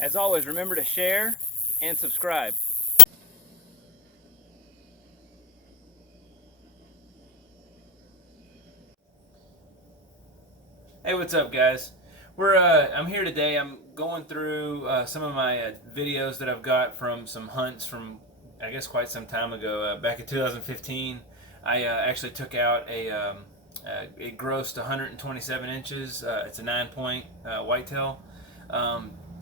As always, remember to share and subscribe. Hey, what's up, guys? I'm here today. I'm going through some of my videos that I've got from some hunts from, I guess, quite some time ago. Back in 2015, I actually took out it grossed 127 inches. It's a 9-point whitetail.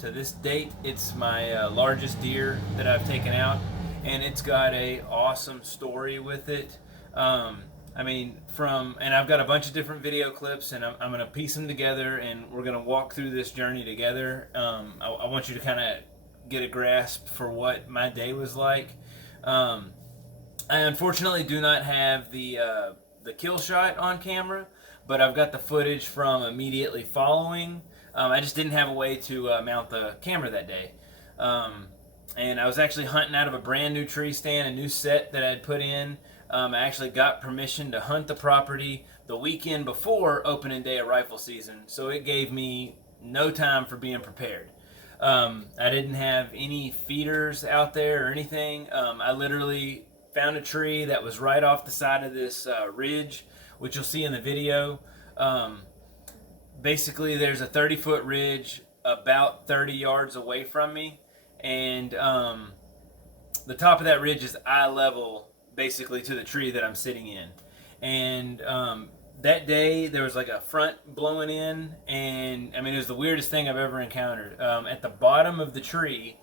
To this date, it's my largest deer that I've taken out, and it's got a awesome story with it. And I've got a bunch of different video clips, and I'm going to piece them together, and we're going to walk through this journey together. I want you to kind of get a grasp for what my day was like. I unfortunately do not have the kill shot on camera, but I've got the footage from immediately following. I just didn't have a way to mount the camera that day. And I was actually hunting out of a brand new tree stand, a new set that I had put in. I actually got permission to hunt the property the weekend before opening day of rifle season, so it gave me no time for being prepared. I didn't have any feeders out there or anything. I literally found a tree that was right off the side of this ridge, which you'll see in the video. Basically, there's a 30-foot ridge about 30 yards away from me, and the top of that ridge is eye level basically to the tree that I'm sitting in. And that day there was like a front blowing in, and I mean, it was the weirdest thing I've ever encountered. At the bottom of the tree,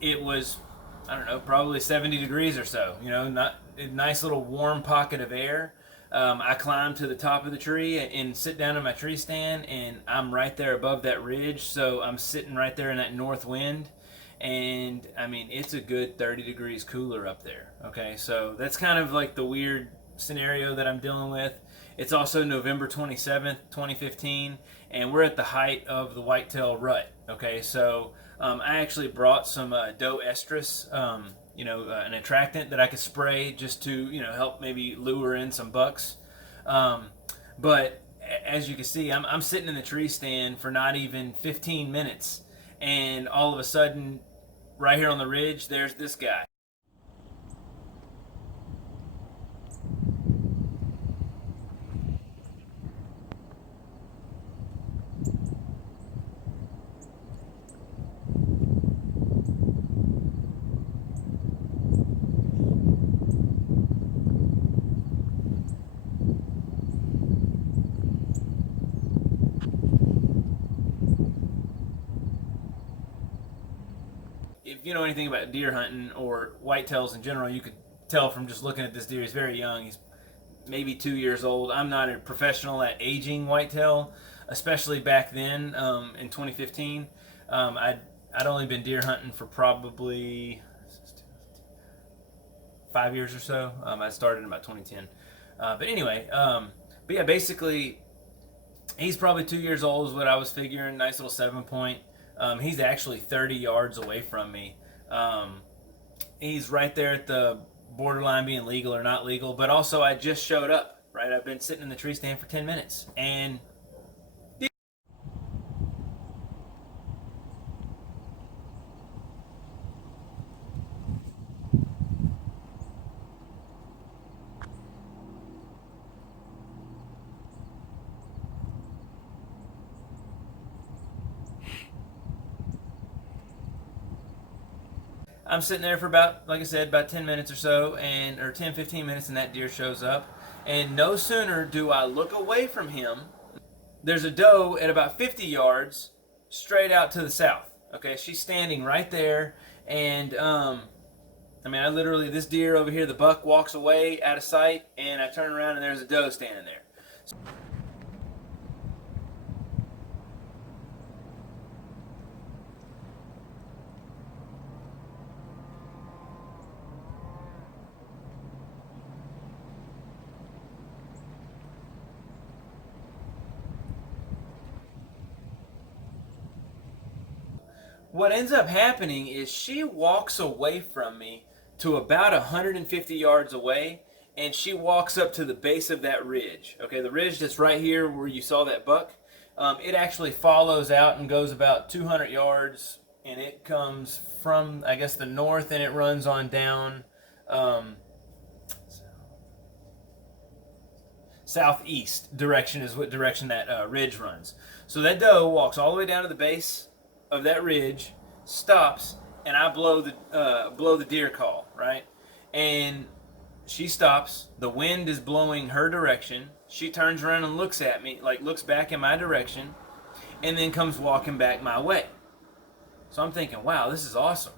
it was, I don't know, probably 70 degrees or so, you know, not a nice little warm pocket of air. I climbed to the top of the tree and sit down in my tree stand, and I'm right there above that ridge, so I'm sitting right there in that north wind. And I mean, it's a good 30 degrees cooler up there. Okay, so that's kind of like the weird scenario that I'm dealing with. It's also November 27th, 2015, and we're at the height of the whitetail rut. Okay, so I actually brought some doe estrus, an attractant that I could spray just to, help maybe lure in some bucks. But as you can see, I'm sitting in the tree stand for not even 15 minutes, and all of a sudden, right here on the ridge, there's this guy. If you know anything about deer hunting or whitetails in general, you could tell from just looking at this deer. He's very young. He's maybe 2 years old. I'm not a professional at aging whitetail, especially back then in 2015. I'd only been deer hunting for probably 5 years or so. I started in about 2010. But yeah, basically, he's probably 2 years old is what I was figuring. Nice little 7-point. He's actually 30 yards away from me. He's right there at the borderline being legal or not legal, but also I just showed up, right? I've been sitting in the tree stand for 10 minutes, and I'm sitting there for about, like I said, about 10 minutes or so, or 10, 15 minutes, and that deer shows up. And no sooner do I look away from him, there's a doe at about 50 yards straight out to the south. Okay, she's standing right there, and I literally, this deer over here, the buck walks away out of sight, and I turn around and there's a doe standing there. What ends up happening is she walks away from me to about 150 yards away, and she walks up to the base of that ridge. Okay, the ridge that's right here where you saw that buck, it actually follows out and goes about 200 yards and it comes from, I guess, the north, and it runs on down southeast direction is what direction that ridge runs. So that doe walks all the way down to the base of that ridge, stops, and I blow the deer call, right? And she stops. The wind is blowing her direction. She turns around and looks at me, like looks back in my direction, and then comes walking back my way. So I'm thinking, wow, this is awesome.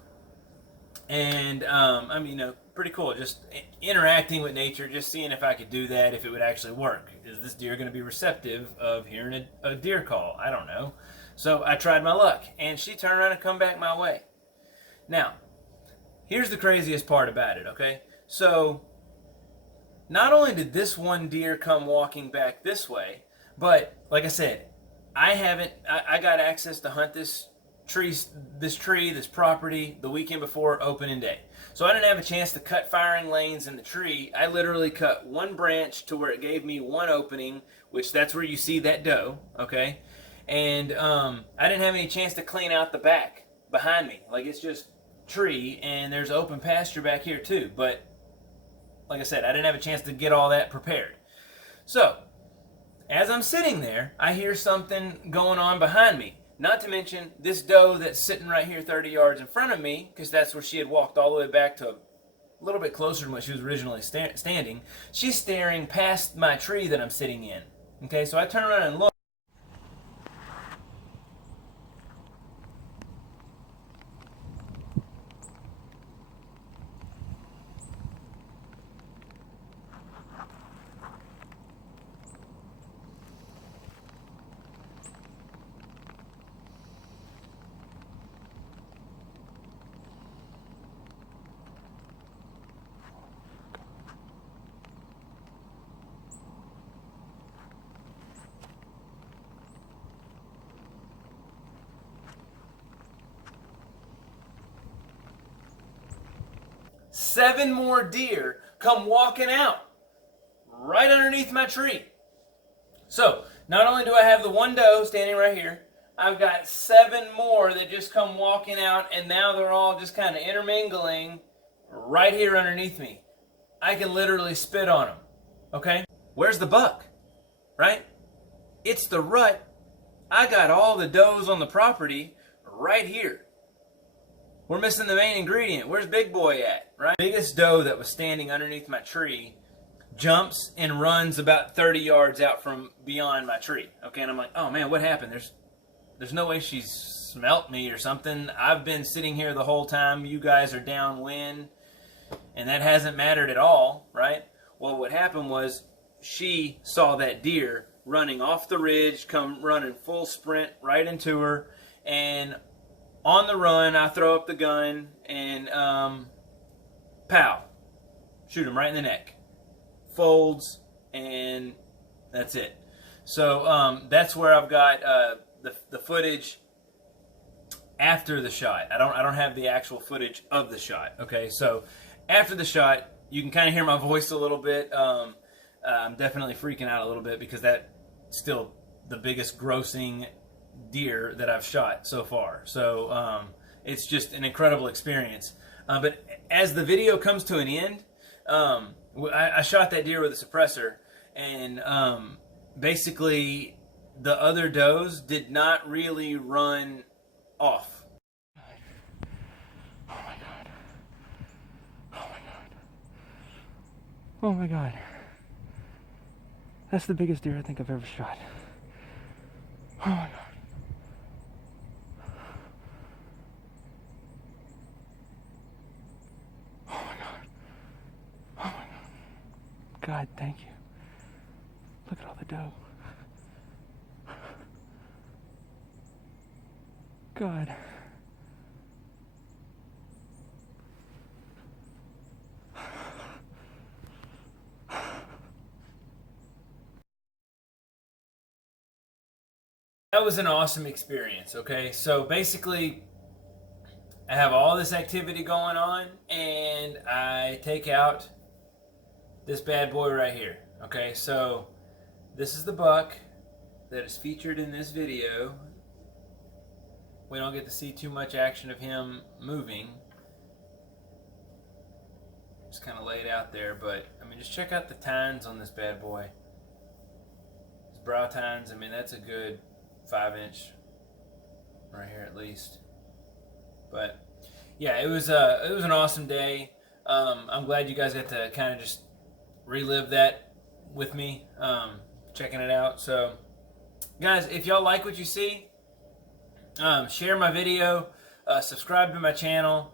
And I mean, pretty cool. Just interacting with nature, just seeing if I could do that, if it would actually work. Is this deer going to be receptive of hearing a deer call? I don't know. So I tried my luck, and she turned around and come back my way. Now, here's the craziest part about it, okay? So not only did this one deer come walking back this way, but like I said, I got access to hunt this property the weekend before opening day. So I didn't have a chance to cut firing lanes in the tree. I literally cut one branch to where it gave me one opening, which that's where you see that doe, okay? And I didn't have any chance to clean out the back behind me. Like, it's just tree, and there's open pasture back here too. But like I said, I didn't have a chance to get all that prepared. So as I'm sitting there, I hear something going on behind me. Not to mention this doe that's sitting right here 30 yards in front of me, because that's where she had walked all the way back to a little bit closer than what she was originally standing. She's staring past my tree that I'm sitting in. Okay, so I turn around and look. Seven more deer come walking out right underneath my tree. So not only do I have the one doe standing right here, I've got seven more that just come walking out, and now they're all just kind of intermingling right here underneath me. I can literally spit on them. Okay? Where's the buck? Right? It's the rut. I got all the does on the property right here. We're missing the main ingredient. Where's Big Boy at? Right? Biggest doe that was standing underneath my tree jumps and runs about 30 yards out from beyond my tree. Okay, and I'm like, oh man, what happened? There's no way she's smelt me or something. I've been sitting here the whole time. You guys are downwind, and that hasn't mattered at all, right? Well, what happened was she saw that deer running off the ridge, come running full sprint right into her, and on the run, I throw up the gun and pow, shoot him right in the neck. Folds, and that's it. So that's where I've got the footage after the shot. I don't have the actual footage of the shot. Okay, so after the shot, you can kind of hear my voice a little bit. I'm definitely freaking out a little bit because that's still the biggest grossing deer that I've shot so far. So it's just an incredible experience. But as the video comes to an end, I shot that deer with a suppressor, and basically the other does did not really run off. Oh my god. Oh my god. Oh my god. That's the biggest deer I think I've ever shot. Oh my god. Oh my god. Oh my god. God, thank you. Look at all the dough. God. That was an awesome experience, okay? So basically, I have all this activity going on, and I take out this bad boy right here, okay? So this is the buck that is featured in this video. we don't get to see too much action of him moving. Just kind of laid out there, but I mean, just check out the tines on this bad boy. His brow tines, I mean, that's a good 5-inch right here at least. But yeah, it was an awesome day. I'm glad you guys got to kind of just relive that with me, checking it out. So, guys, if y'all like what you see, share my video, subscribe to my channel.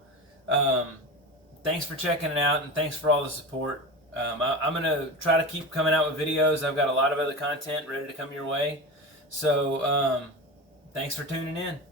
Thanks for checking it out, and thanks for all the support. I'm going to try to keep coming out with videos. I've got a lot of other content ready to come your way. So, thanks for tuning in.